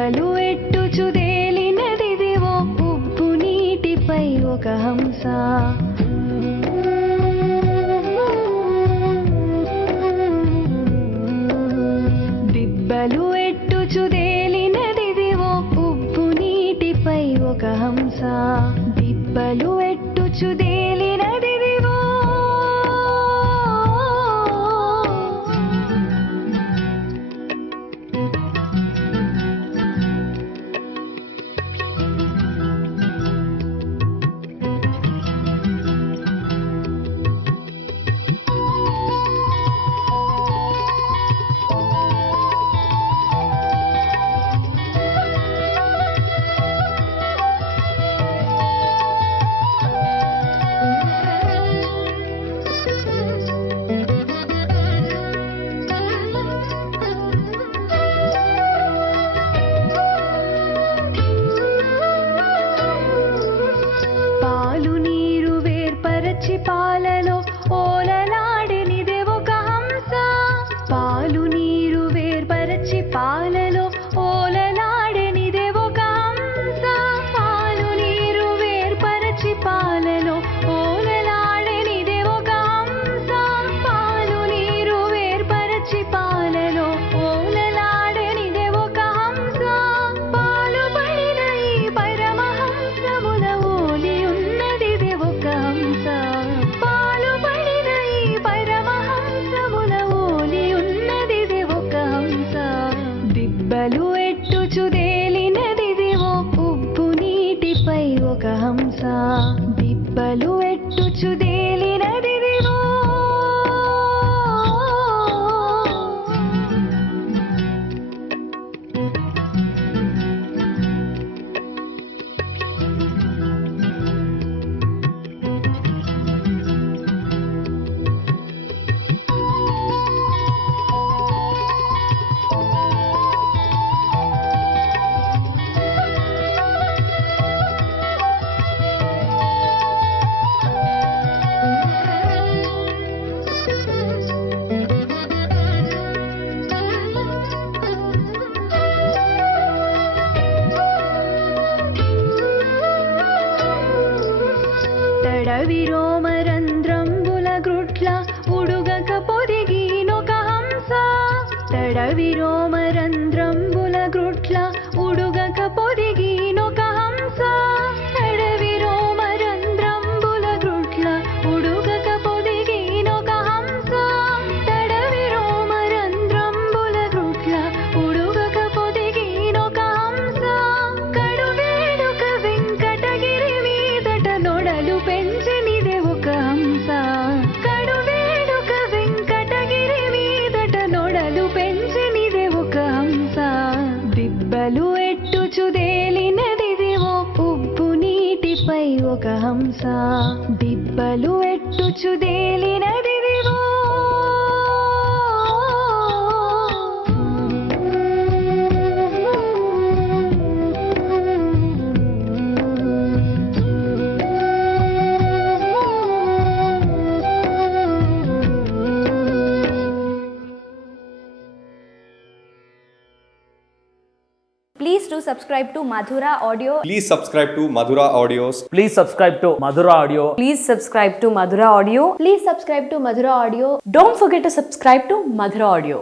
దిబ్బలు ఎట్టుచుదేలినదిదివో ఉప్పు నీటిపై ఒక హంస. దిబ్బలు ఎట్టుచుదేలినదిదివో ఉప్పు నీటిపై ఒక హంస. దిబ్బలు ఎట్టుచుదేలినదిదివో పాలలో ఓలలాడినిదే ఒక హంస. పాలు నీరు వేర్పరచి పాలలో ఓలలాడినిదే ఒక హంస. పాలు నీరు వేర్పరచి పాలలో ఓలలాడినిదే ఒక హంస. పాలు నీరు వేర్పరచి పాలలో ఓలలాడినిదే ఒక హంస. పాలు పడిన ఈ పరమహంసముల ఓలి ఉన్నదిదే ఒక హంస. పాలు పడిన ఈ పరమహంసముల ఓలి ఉన్నదిదే ఒక హంస. దిబ్బలు ఎట్టుచుదేలినదిదివో ఉప్పు నీటిపై ఒక హంస. దిబ్బలు ఎట్టుచుదేలినదిదివో తడవిరోమరంధ్రంబుల గ్రుట్ల ఉడుగక పొదిగినొక హంస. తడవిరోమరంధ్రంబుల గ్రుట్ల ఉడుగక పొదిగినొక హంస. తడవిరోమరంధ్రంబుల గ్రుట్ల ఉడుగక పొదిగినొక హంస. తడవిరోమరంధ్రంబుల గ్రుట్ల ఉడుగక పొదిగినొక హంస. కడువేడుక వెంకటగిరి మీదట నొడలు పెంచనిదే ఒక హంస. కడువేడుక వెంకటగిరి మీదట నొడలు పెంచనిదే ఒక హంస. దిబ్బలు ఎట్టుచుదేలినదిదివో ఉప్పు నీటిపై ఒక హంస. దిబ్బలు ఎట్టుచుదేలినదిదివో Please do subscribe to Madhura Audio. Please subscribe to Madhura Audios. Please subscribe to Madhura Audio. Please subscribe to Madhura Audio. Please subscribe to Madhura Audio. Don't forget to subscribe to Madhura Audio.